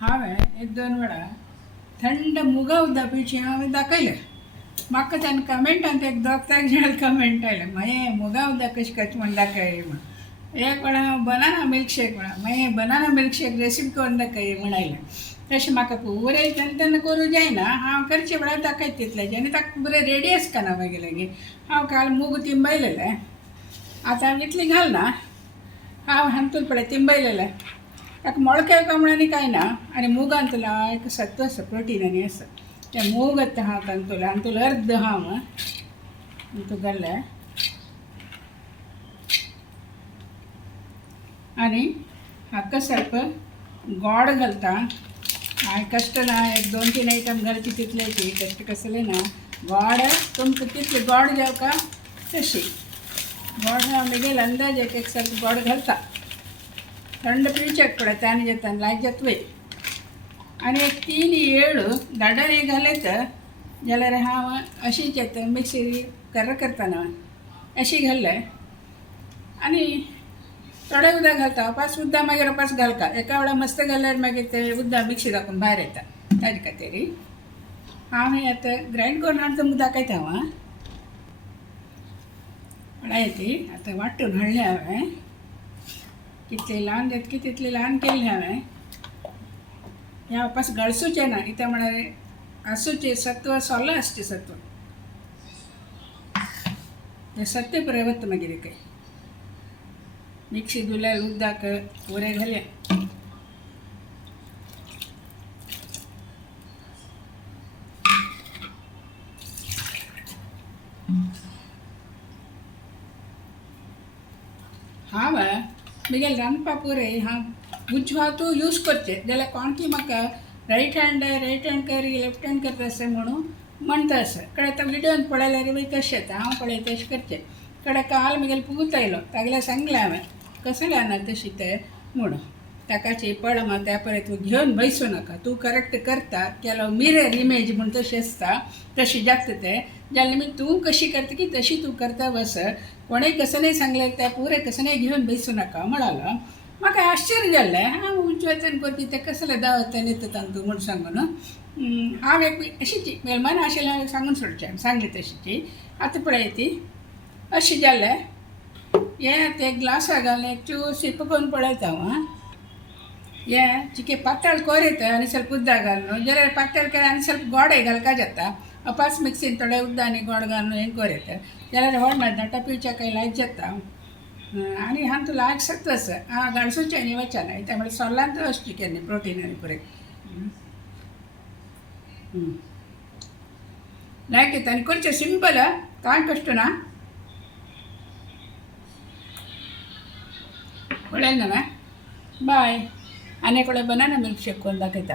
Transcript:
हांवें एक दोन वेळा थंड मुगा उदक पिवची हांवें दाखयलें. म्हाका त्यान कमेंटांत एक दोग जाण कमेंट आयलें मागीर मुगा उदक कशें करता म्हण दाखय म्हण. एक वेळा हांव बनाना मिल्कशेक म्हणा मागीर बनाना मिल्कशेक रेसिपी करून दाखय म्हण आयलें. तशें म्हाका पुरे तेन्ना करूं जायना. हांव करचे वेळार दाखयत तितलेंचें आनी ताका बरें रेडी आसना मागीर हांव काल मूग तिंबयलेलें. आतां इतली घालना. हांव हांतूल पळय तिंबयलेलें. ताका मोळके कमळांनी कांय ना आनी मुगान तुला एक सत्व आसा प्रोटीन आनी आसा ते मूग आतां हांव तांतूल अर्द हांव तूं घाल्लें आनी हाका ಸ್ವಲ್ಪ गोड घालता. हांवें कष्ट ना एक 2-3 आयटम घालची तितलेची कष्ट कसलें ना. गोड तुमकां तितलें गोड जावका तशी गोड हांव लेगीत अंदाज एक ಸ್ವಲ್ಪ गोड घालता. थंड पिवचेक पडटा ताण जेता लायक जातवय आनी एक 3 7 धाडर घालयत जाल्यार हांव अशीच येता मिक्सी कर्र करतना अशी घाल्लें आनी थोडें उदक घालता. वापस उदक मागीर वापस घालता. एका वेळा मस्त घाल्यार मागीर तें उदक मिक्सी दाखोवन भायर येता. ताजे खातीर हांव हें आतां ग्रायंड करून हाडून तुमकां दाखयता. हांव पळय ती आतां वांटून हाडलें हांवें. कितले ल्हान जाता की तितले ल्हान केल्ले हांवें. हें वापस गळसूचें ना कित्याक म्हळ्यार आसूचें सत्व सोल्लां आसचें सत्व तें सत्य पुराय वता मागीर एक मिक्सी धुल्यार उदक पुरे घालें. हांव म्हगेल रांदपा पुरे हांव उजवातू यूज करचें जाल्यार कोणकी म्हाका रायट हँड कर लेफ्ट हँड करता अशें म्हणून म्हणटा आसा. कडेन आतां विडियोन पळयल्यार बी तशें येता. हांव पळय तशें करचें. कडेन काल म्हगेलो पूत आयलो तागेल्यार सांगलें हांवें कसं जायना तशी तें म्हणून ताकाची पळय त्या पळय तूं घेवन बसू नाका. तूं करेक्ट करता केलो मिरर इमेज म्हूण तशी आसता तशी जाता तें जाल्यार मी तूं कशी करता की तशी तूं करता बस. कोणें कसं नाही सांगलें त्या पुरे कसं नाही घेवन बसू नाका म्हणालो. म्हाका आश्चर्य जाल्लें. हांव उजवाच्यान करपी तें कसलें दावतान येता तूं म्हूण सांगून हांव एक अशीच मेलमान आशिल्लें हांवें सांगून सोडचें सांगलें तशीची. आतां पळय ती अशें जालें. हें तें ग्लासा घालून एक सिप करून पळयता हांव. हें चिके पातळ कोरयता आनी ಸ್ವಲ್ಪ उदक घालून जाल्यार पातळ केल्यार आनी ಸ್ವಲ್ಪ गोडय घालका जाता. वापस मिक्सीन थोडें उदक आनी गोड घालून हें कोरयता जाल्यार व्हड नाटा पिवच्या काही लायक जाता. आनी हांव तुला लायक सत्व आसा. हांव गाडसूचें न्ही वचना त्यामुळे सोल्लांत वचची केन्ना प्रोटीन आनी पुरे लायक येता आनी करचें सिंपल कांय कश्ट ना. पळयलें ना बाय. आनी एक बनाना मिल्कशेक करून दाखयता.